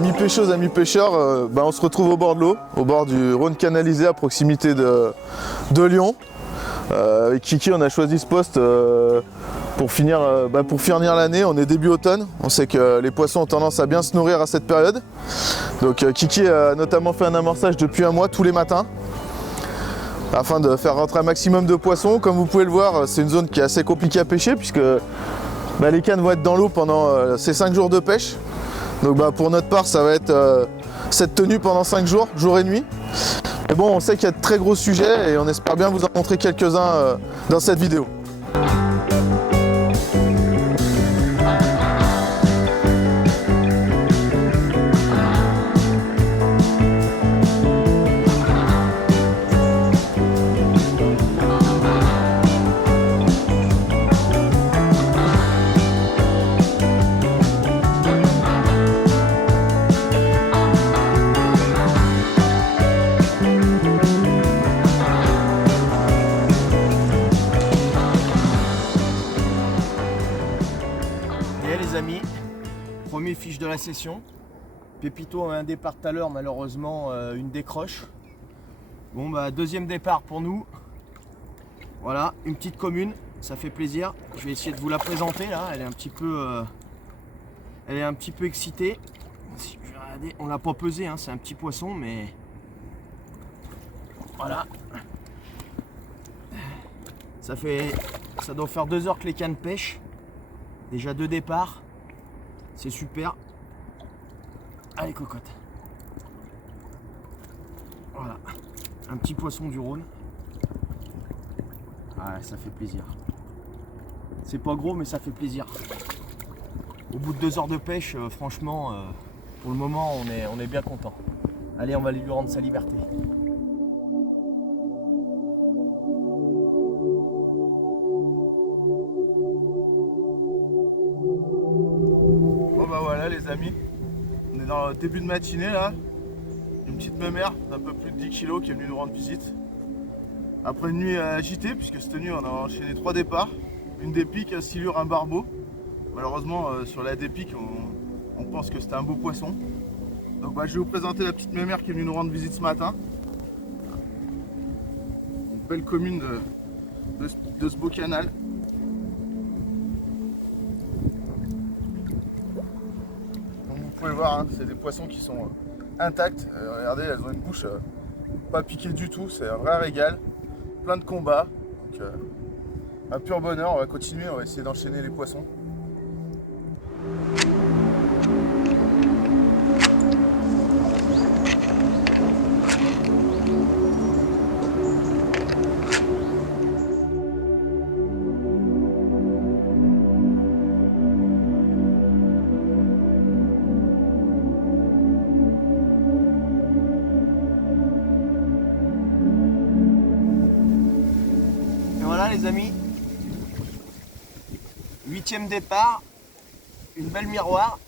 Amis pêcheuses, amis pêcheurs, on se retrouve au bord de l'eau, au bord du Rhône canalisé à proximité de Lyon. Avec Kiki, on a choisi ce poste pour finir l'année. On est début automne, on sait que les poissons ont tendance à bien se nourrir à cette période. Donc Kiki a notamment fait un amorçage depuis un mois tous les matins afin de faire rentrer un maximum de poissons. Comme vous pouvez le voir, c'est une zone qui est assez compliquée à pêcher puisque les cannes vont être dans l'eau pendant ces 5 jours de pêche. Donc pour notre part, ça va être cette tenue pendant 5 jours, jour et nuit. Mais bon, on sait qu'il y a de très gros sujets et on espère bien vous en montrer quelques-uns dans cette vidéo. Les amis, premier fiche de la session. Pépito a un départ tout à l'heure, malheureusement une décroche. Bon deuxième départ pour nous. Voilà, une petite commune, ça fait plaisir. Je vais essayer de vous la présenter là, elle est un petit peu excitée. Si je vais regarder, on l'a pas pesé, hein, c'est un petit poisson, mais voilà. Ça doit faire 2 heures que les cannes pêchent. Déjà 2 départs, c'est super. Allez cocotte. Voilà, un petit poisson du Rhône. Ah, ça fait plaisir. C'est pas gros mais ça fait plaisir. Au bout de 2 heures de pêche, franchement, pour le moment on est bien content. Allez, on va lui rendre sa liberté. Voilà les amis, on est dans le début de matinée là, une petite mémère d'un peu plus de 10 kg qui est venue nous rendre visite. Après une nuit agitée, puisque cette nuit on a enchaîné 3 départs, une des piques, un silure, un barbeau. Malheureusement sur la des piques on pense que c'était un beau poisson. Donc je vais vous présenter la petite mémère qui est venue nous rendre visite ce matin. Une belle commune de ce beau canal. Vous pouvez voir, hein, c'est des poissons qui sont intacts. Regardez, elles ont une bouche pas piquée du tout, c'est un vrai régal. Plein de combats. Donc, un pur bonheur, on va continuer, on va essayer d'enchaîner les poissons. Les amis, 8e départ, une belle miroir,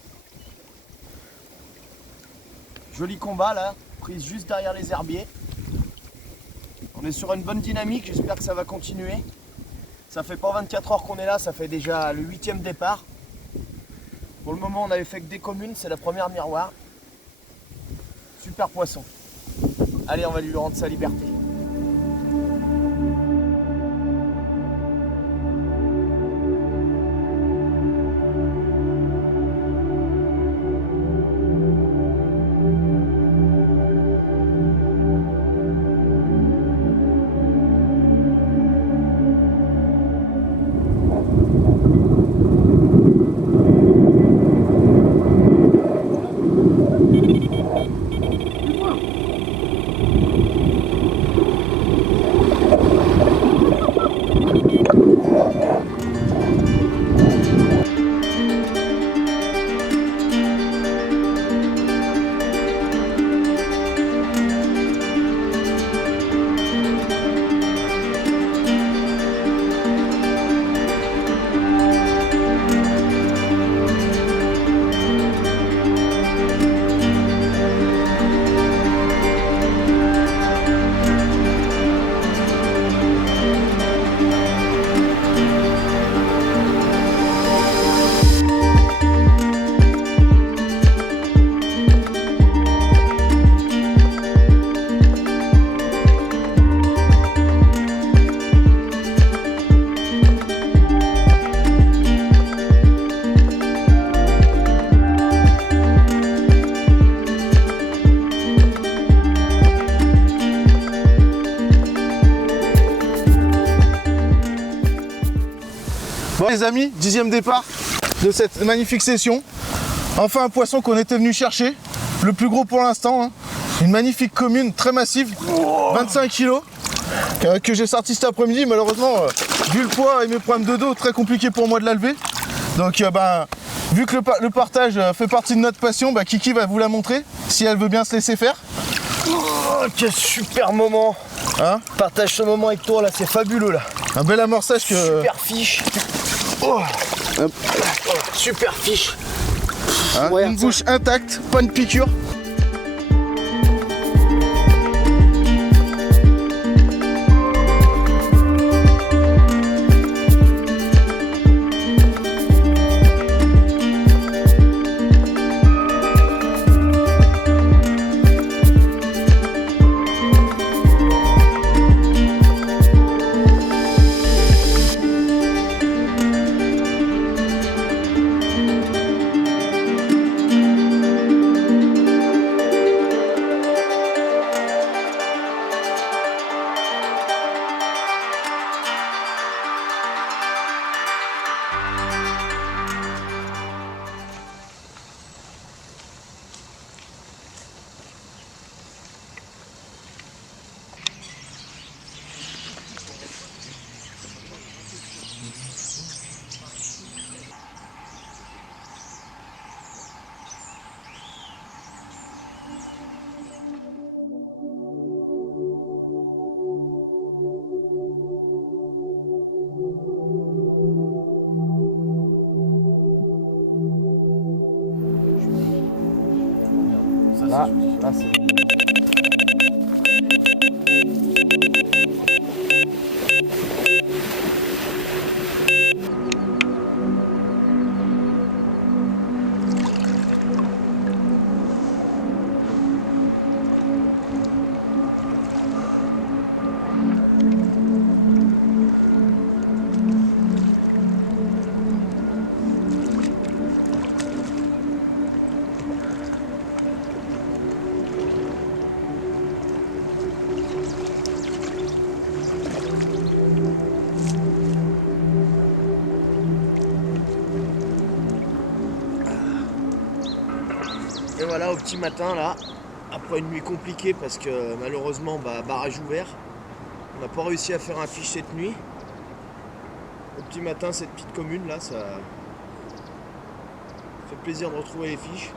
joli combat là, prise juste derrière les herbiers. On est sur une bonne dynamique, j'espère que ça va continuer. Ça fait pas 24 heures qu'on est là, ça fait déjà le 8e départ. Pour le moment on avait fait que des communes, c'est la première miroir. Super poisson. Allez, on va lui rendre sa liberté. les amis, 10e départ de cette magnifique session. Enfin un poisson qu'on était venu chercher, le plus gros pour l'instant, hein. Une magnifique commune très massive, 25 kg, que j'ai sorti cet après-midi. Malheureusement, vu le poids et mes problèmes de dos, très compliqué pour moi de la lever. Donc vu que le partage fait partie de notre passion, Kiki va vous la montrer, si elle veut bien se laisser faire. Oh, quel super moment, Hein, partage ce moment avec toi là, c'est fabuleux là. un bel amorçage que... Super fiche. Oh. Super fiche. Hein, une bouche intacte, pas une piqûre. Ah, c'est... Et voilà, au petit matin là, après une nuit compliquée parce que malheureusement barrage ouvert, on n'a pas réussi à faire un fiche cette nuit. Au petit matin, cette petite commune là, ça fait plaisir de retrouver les fiches.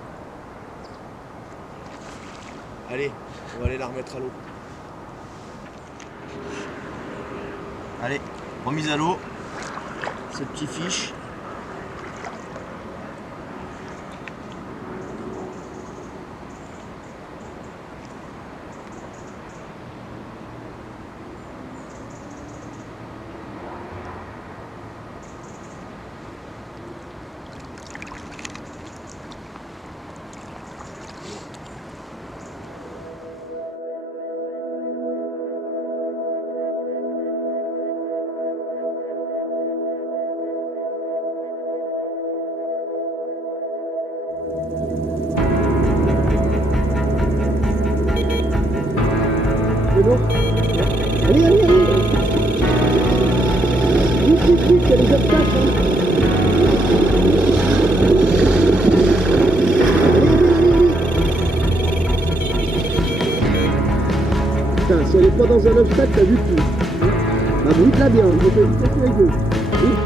Allez, on va aller la remettre à l'eau. Allez, remise à l'eau, cette petite fiche. Allez, allez, allez. Vite, il y a les obstacles. Putain, si elle est pas dans un obstacle, t'as vu tout. Bah, brute-la bien, je vais éviter tous les deux. Vite.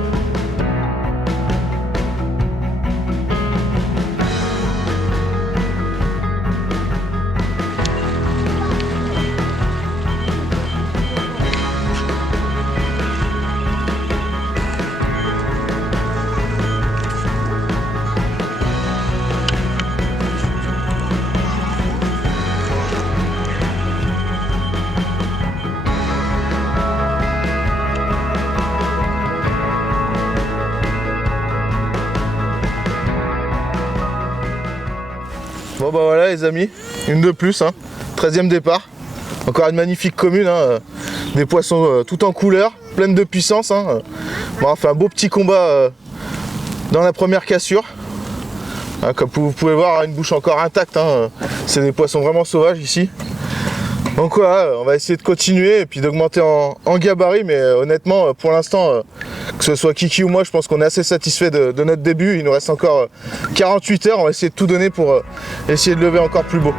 Bon bah voilà les amis, une de plus, hein. 13e départ. Encore une magnifique commune, hein. Des poissons tout en couleur, pleine de puissance, hein. Bon, on fait un beau petit combat dans la première cassure. Hein, comme vous pouvez voir, une bouche encore intacte, hein. C'est des poissons vraiment sauvages ici. Donc voilà, on va essayer de continuer et puis d'augmenter en gabarit, mais honnêtement, pour l'instant, que ce soit Kiki ou moi, je pense qu'on est assez satisfait de notre début. Il nous reste encore 48 heures, on va essayer de tout donner pour essayer de lever encore plus beau.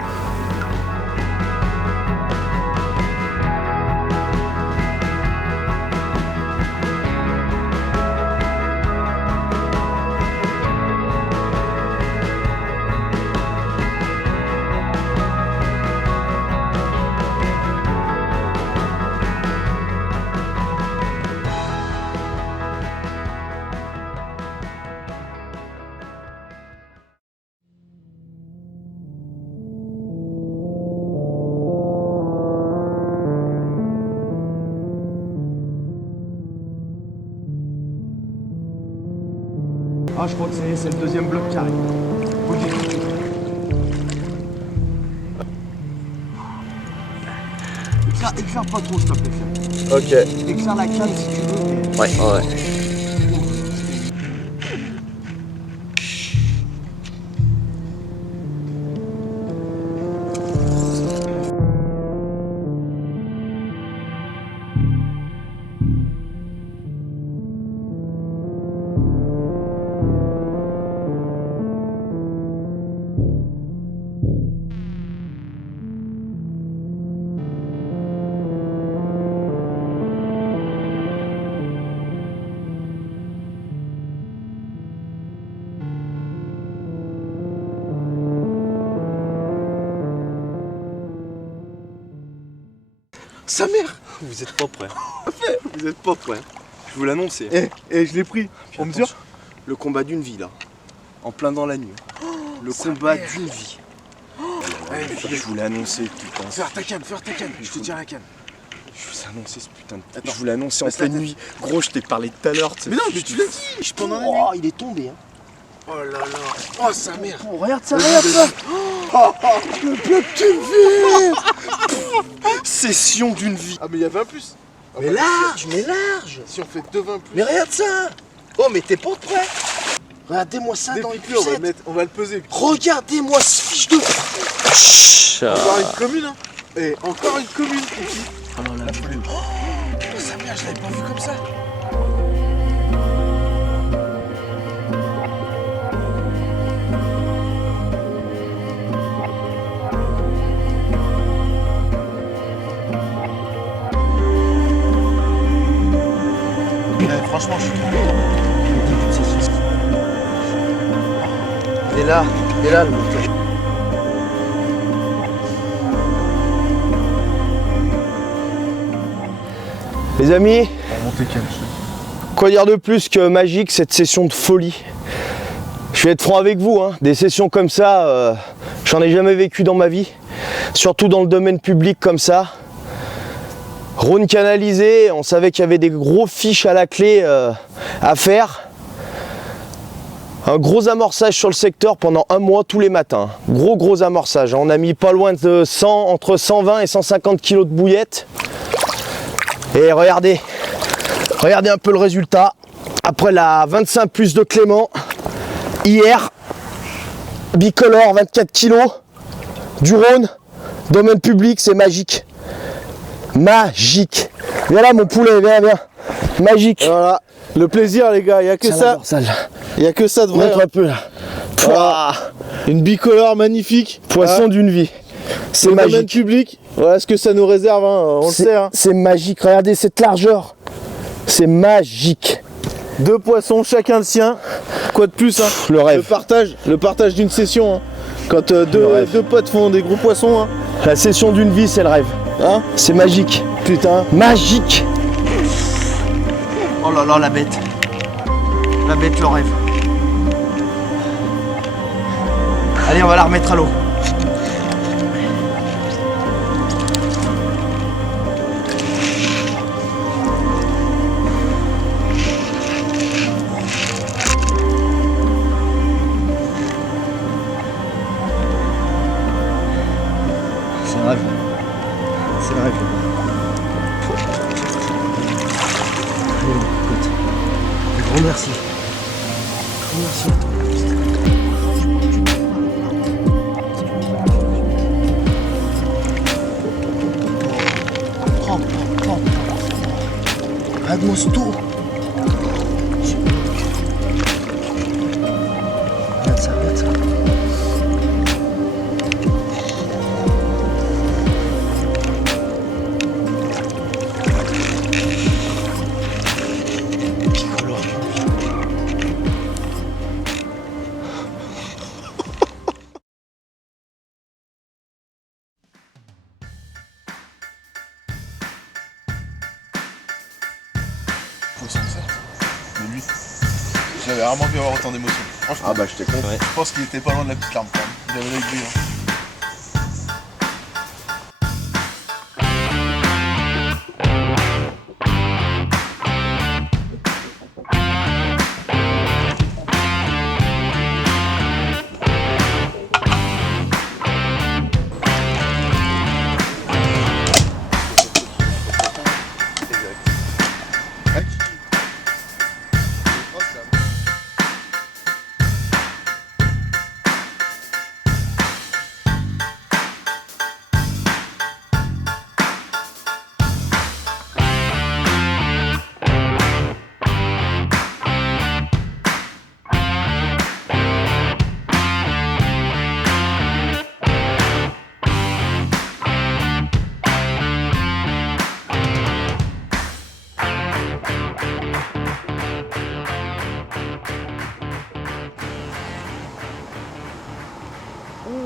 Ah, je crois que c'est le deuxième bloc qui arrive. Faut le dire tout de suite. Éclaire pas trop, s'il te plaît. Ok. Éclaire la canne si tu veux. Mais... Ouais. Sa mère! Vous êtes pas prêts. Vous êtes pas prêts. Je vous l'annonce. Et je l'ai pris. On mesure? Le combat d'une vie là. En plein dans la nuit. Le combat d'une vie. Je vous l'ai annoncé, putain. Faire ta canne, je te tiens la canne. Je vous ai annoncé ce putain de... Je vous l'ai annoncé en pleine nuit. Gros, je t'ai parlé tout à l'heure. Mais non, mais tu l'as dit, je pendant la nuit. Oh, il est tombé. Hein. Oh là là. Oh sa mère. Oh, regarde ça, regarde ça. Le bloc d'une vie. Session d'une vie. Ah mais il y avait un plus. Mais large, mais large. Si on fait 2 20 plus. Mais regarde ça. Oh, mais t'es pas prêt. Regardez-moi ça dans les Plus, on va, pucettes. on va le peser. Regardez-moi ce fiche de... Encore une commune hein. Et encore une commune. Oh là là. Oh sa mère, je l'avais pas vu comme ça. Franchement, je suis trop content. Il est là le moteur. Les amis, quoi dire de plus que magique cette session de folie. Je vais être franc avec vous, hein. Des sessions comme ça, j'en ai jamais vécu dans ma vie. Surtout dans le domaine public comme ça. Rhône canalisé, on savait qu'il y avait des gros fiches à la clé à faire. Un gros amorçage sur le secteur pendant 1 mois tous les matins. Gros amorçage. On a mis pas loin de 100, entre 120 et 150 kg de bouillettes. Et regardez un peu le résultat. Après la 25 plus de Clément, hier, bicolore 24 kg, du Rhône, domaine public, c'est magique. Magique. Viens là mon poulet, viens. Magique. Et voilà, le plaisir les gars, il n'y a que ça. Il n'y a que ça de vrai. Montre un peu là. Voilà. Une bicolore magnifique. Poisson d'une vie. C'est Le domaine magique. public. Voilà ce que ça nous réserve, hein, on le sait. Hein. C'est magique. Regardez cette largeur. C'est magique. 2 poissons, chacun le sien. Quoi de plus hein. Le rêve. Le partage d'une session. Hein. Quand deux potes font des gros poissons. Hein. La session d'une vie, c'est le rêve. Hein, c'est magique. putain. Magique. Oh là là, la bête. La bête, le rêve. Allez, on va la remettre à l'eau. C'est un rêve. C'est un rêve. Allez, écoute. Un grand merci. Un grand merci à toi. Regarde Mosto. Regarde ça, regarde ça. Picolore. Mais lui, j'avais rarement vu avoir autant d'émotions. Franchement, Ah bah je t'ai compris. je pense qu'il était pas loin de la petite larme quand même. Il avait l'œil brillant.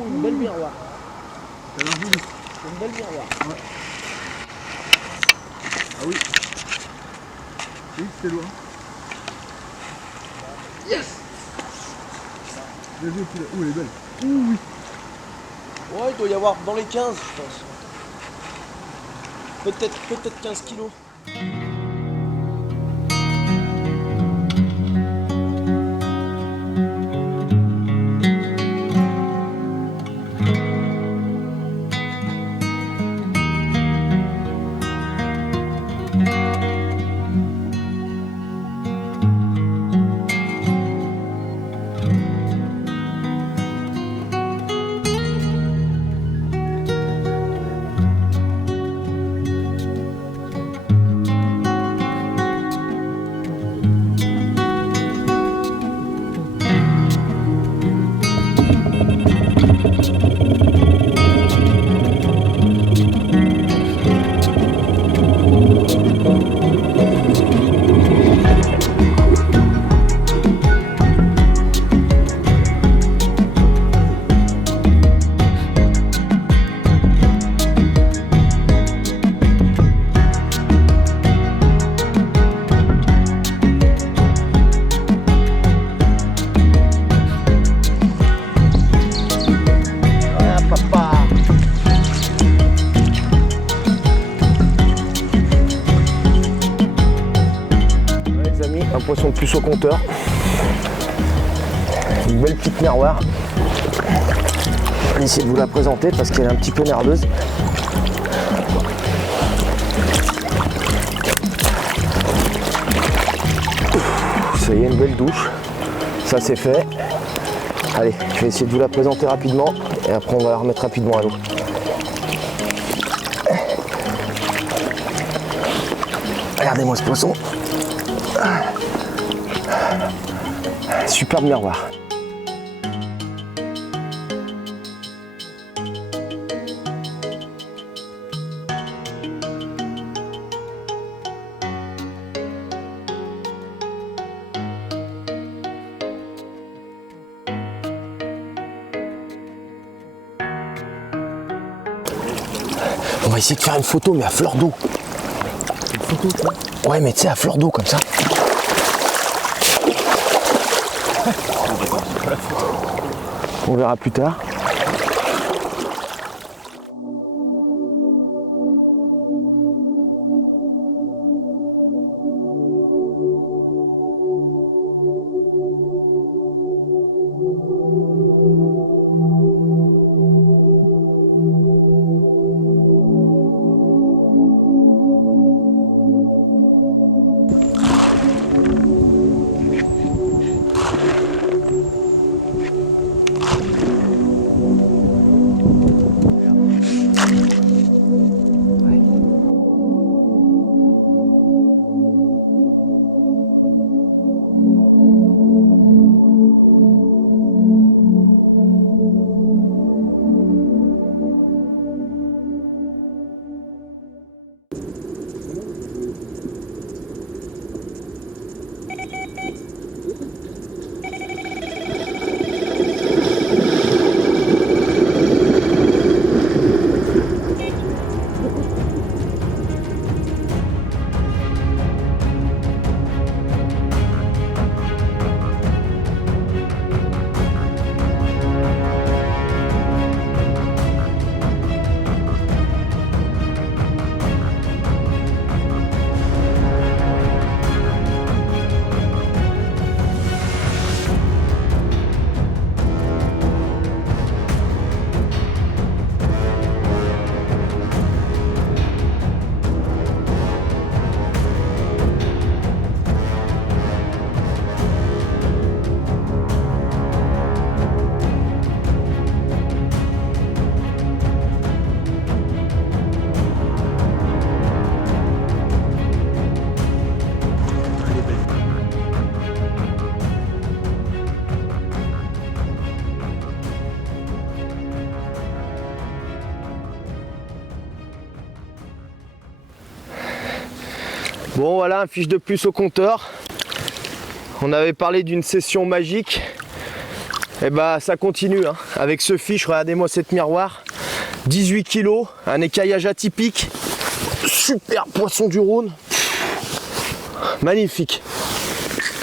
Une belle miroir. Une belle miroir. Ah oui. Oui, c'était loin. Yes. Bien joué, Phil. Ouh, elle est belle. Ouh, oui. Ouais, il doit y avoir dans les 15, je pense. Peut-être 15 kilos. Un poisson de plus au compteur. Une belle petite miroir. Je vais essayer de vous la présenter parce qu'elle est un petit peu nerveuse. Ça y est, une belle douche. Ça c'est fait. Allez, je vais essayer de vous la présenter rapidement et après on va la remettre rapidement à l'eau. Regardez-moi ce poisson. Superbe miroir. On va essayer de faire une photo mais à fleur d'eau. Une photo quoi? Ouais mais tu sais à fleur d'eau comme ça. On verra plus tard. Bon voilà, un fiche de plus au compteur. On avait parlé d'une session magique. Et bah ça continue hein. Avec ce fiche, regardez-moi cette miroir. 18 kg, un écaillage atypique. Super poisson du Rhône. Magnifique.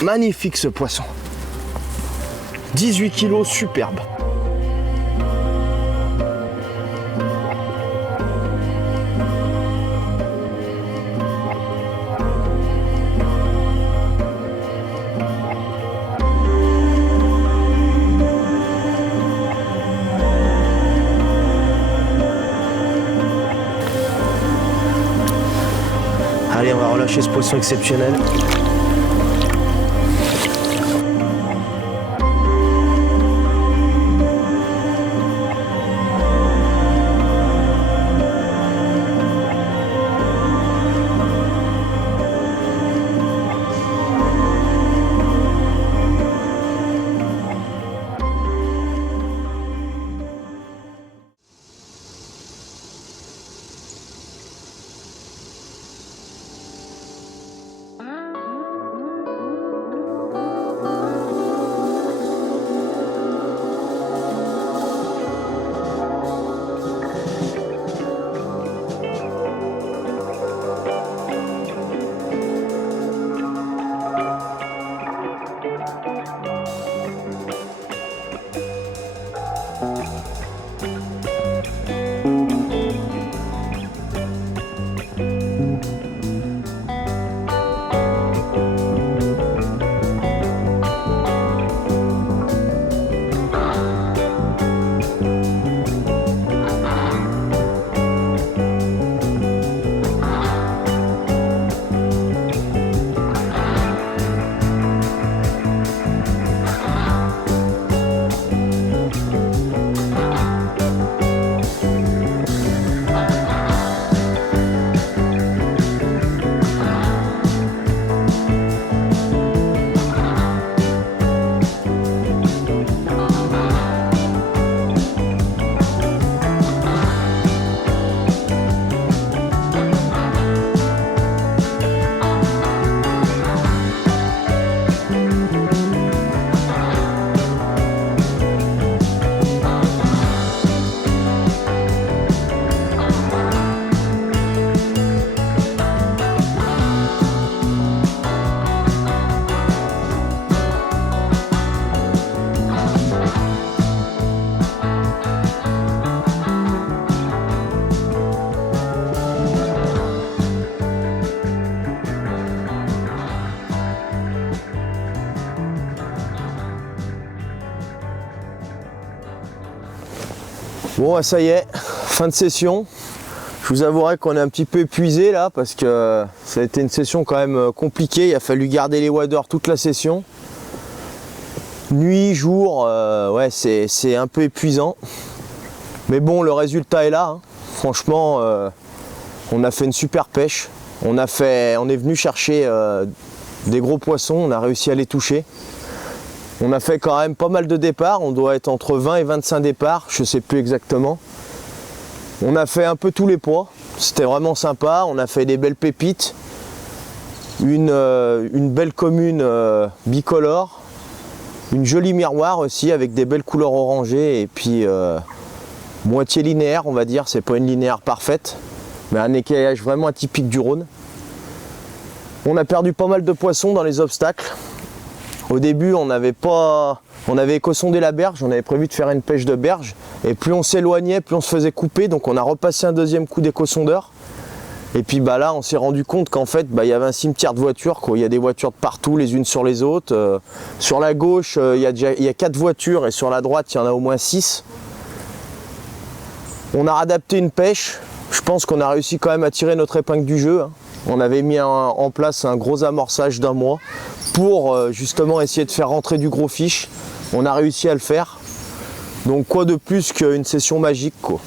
Magnifique ce poisson. 18 kg, superbe. Allez, on va relâcher ce poisson exceptionnel. Bon, ça y est, fin de session. Je vous avouerai qu'on est un petit peu épuisé là parce que ça a été une session quand même compliquée. Il a fallu garder les waders toute la session. Nuit, jour, ouais, c'est un peu épuisant. Mais bon, le résultat est là. Hein. Franchement, on a fait une super pêche. On est venu chercher des gros poissons, on a réussi à les toucher. On a fait quand même pas mal de départs, on doit être entre 20 et 25 départs, je ne sais plus exactement. On a fait un peu tous les poids, c'était vraiment sympa, on a fait des belles pépites, une belle commune bicolore, une jolie miroir aussi avec des belles couleurs orangées et puis moitié linéaire on va dire, c'est pas une linéaire parfaite, mais un écaillage vraiment atypique du Rhône. On a perdu pas mal de poissons dans les obstacles. Au début, on avait éco-sondé la berge, on avait prévu de faire une pêche de berge. Et plus on s'éloignait, plus on se faisait couper. Donc on a repassé un deuxième coup d'éco-sondeur. Et puis bah, là, on s'est rendu compte qu'en fait, il y avait un cimetière de voitures. Quoi. Il y a des voitures de partout, les unes sur les autres. Sur la gauche, il y a 4 voitures et sur la droite, il y en a au moins 6. On a adapté une pêche. Je pense qu'on a réussi quand même à tirer notre épingle du jeu. Hein. On avait mis en place un gros amorçage d'1 mois pour justement essayer de faire rentrer du gros fiche. On a réussi à le faire. Donc quoi de plus qu'une session magique quoi.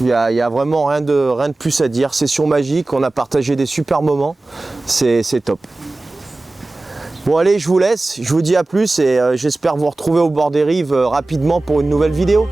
Il n'y a vraiment rien de plus à dire. Session magique, on a partagé des super moments. C'est top. Bon allez, je vous laisse. Je vous dis à plus et j'espère vous retrouver au bord des rives rapidement pour une nouvelle vidéo.